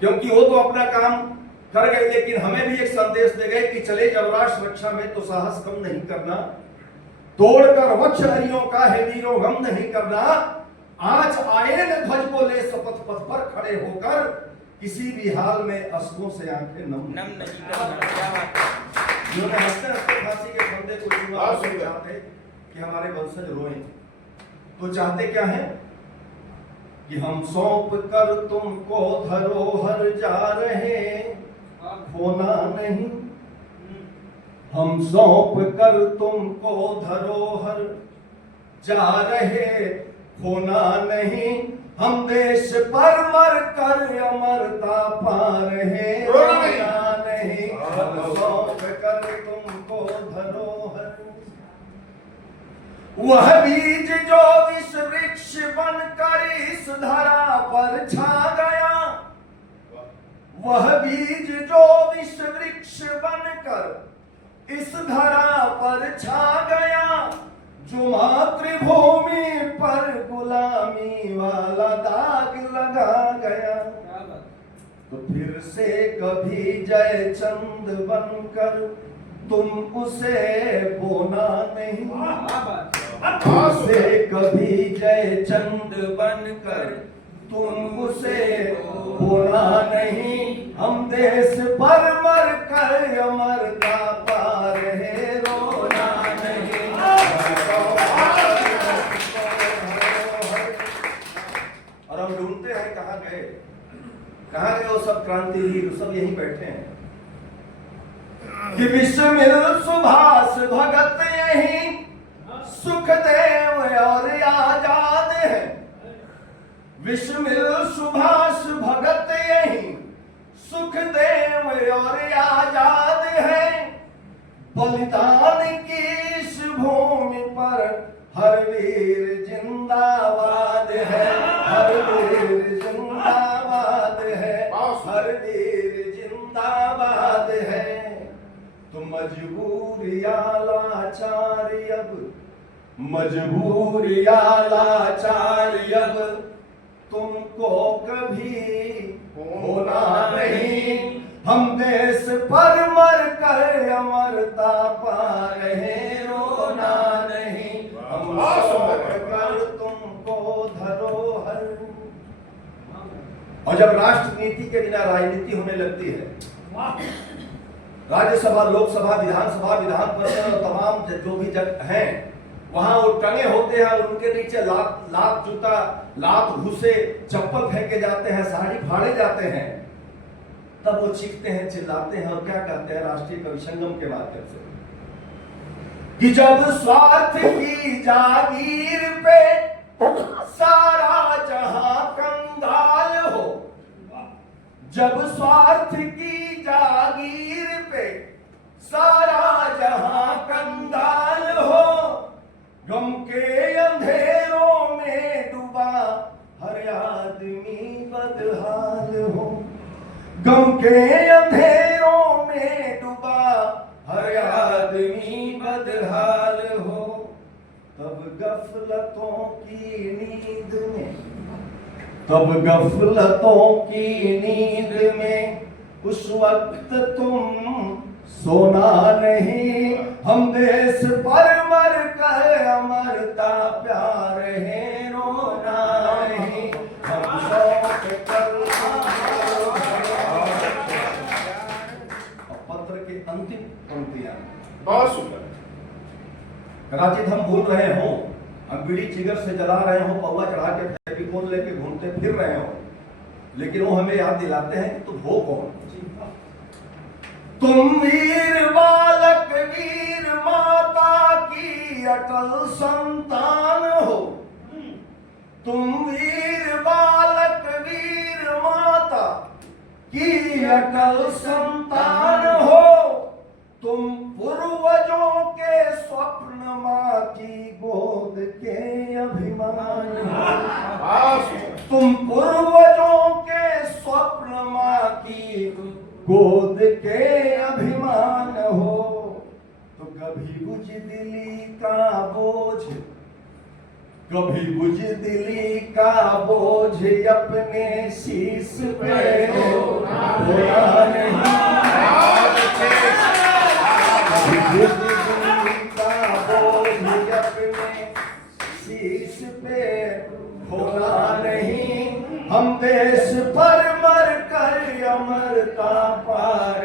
क्योंकि वो तो अपना काम कर गए, लेकिन हमें भी एक संदेश दे गए कि चले जब राष्ट्र रक्षा में तो साहस कम नहीं करना, तोड़कर वक्ष हरियों का है वीरों गम नहीं करना। आज आए न ध्वज को ले शपथ पथ पर खड़े होकर, किसी भी हाल में अश्कों से आंखें नम नहीं करना। जिन्होंने हंसते हंसते फांसी के फंदे को चुना चाहते कि हमारे वंशज रोएं, तो चाहते क्या है कि हम सौंप कर तुमको धरोहर जा रहे खोना नहीं, हम सौंप कर तुमको धरोहर जा रहे खोना नहीं, हम देश पर मर कर अमरता पा रहे रोना नहीं, हम सौंप कर तुमको धरोहर। वह बीज जो विष वृक्ष बनकर इस धरा पर छा गया, वह बीज जो विष वृक्ष बनकर इस धरा पर छा गया, जो मातृभूमि पर गुलामी वाला दाग लगा गया, तो फिर से कभी जय चंद बनकर तुम उसे बोना नहीं, फिर से कभी जय चंद बनकर तुम उसे बोना नहीं, हम देश पर मर कर अमरता पा रहे रोना नहीं। और हम ढूंढते हैं कहाँ गए वो सब क्रांतिवीर, सब यहीं बैठे हैं कि विश्वमिल सुभाष भगत यहीं सुखदेव और आजाद है, विश्वमिल सुभाष भगत यहीं सुखदेव और आजाद है, बलिदान की इस भूमि पर हर वीर जिंदाबाद है, हर वीर जिंदाबाद है, हर वीर जिंदाबाद है। तो मजबूरिया लाचारी अब, मजबूरिया लाचारी अब तुमको कभी होना नहीं, हम देश पर मर कर अमरता पा रहे रोना नहीं, हम कर तुमको धरोहर। और जब राष्ट्र नीति के बिना राजनीति होने लगती है, राज्यसभा, लोकसभा, विधानसभा, विधान परिषद और तमाम जो भी जग हैं वहां वो टंगे होते हैं और उनके नीचे लात जूता, लात घुसे, चप्पल फेंके जाते हैं, साड़ी फाड़े जाते हैं, तब वो चीखते हैं, चिल्लाते हैं और क्या कहते हैं राष्ट्रीय कवि संगम के माध्यम से कि जब स्वार्थ की जागीर पे सारा जहां कंगाल हो, जब स्वार्थ की जागीर पे सारा जहां कंगाल हो, गम के अंधेरों में डूबा हर आदमी बदहाल हो, गम के अंधेरों में डूबा हर आदमी बदहाल हो, तब गफलतों की नींद में, तब गफलतों की नींद में उस वक्त तुम सोना नहीं, हम देश पर मर कर अमरता प्यार है रोना नहीं, हम शौक कर। पत्र के अंतिम पंक्तियां बहुत सुंदर। कदाचित हम भूल रहे हो, हम बीड़ी जिगर से जला रहे हो, पौवा चढ़ा के फेविकोल लेके घूमते फिर रहे हो, लेकिन वो हमें याद दिलाते हैं कि तुम हो कौन। तुम वीर बालक वीर माता की अटल संतान हो, तुम वीर बालक वीर माता की अटल संतान हो, तुम पूर्वजों के स्वप्न माँ की गोद के अभिमान हो, तुम पूर्वजों के स्वप्न माँ की गोद के अभिमान हो, तो कभी बुज़दिली का बोझ, कभी बुज़दिली का बोझ अपने शीश पे हो, खोना नहीं। का बोझ अपने शीश पे खोना नहीं, हम देश पर मर कर अमरता पाए।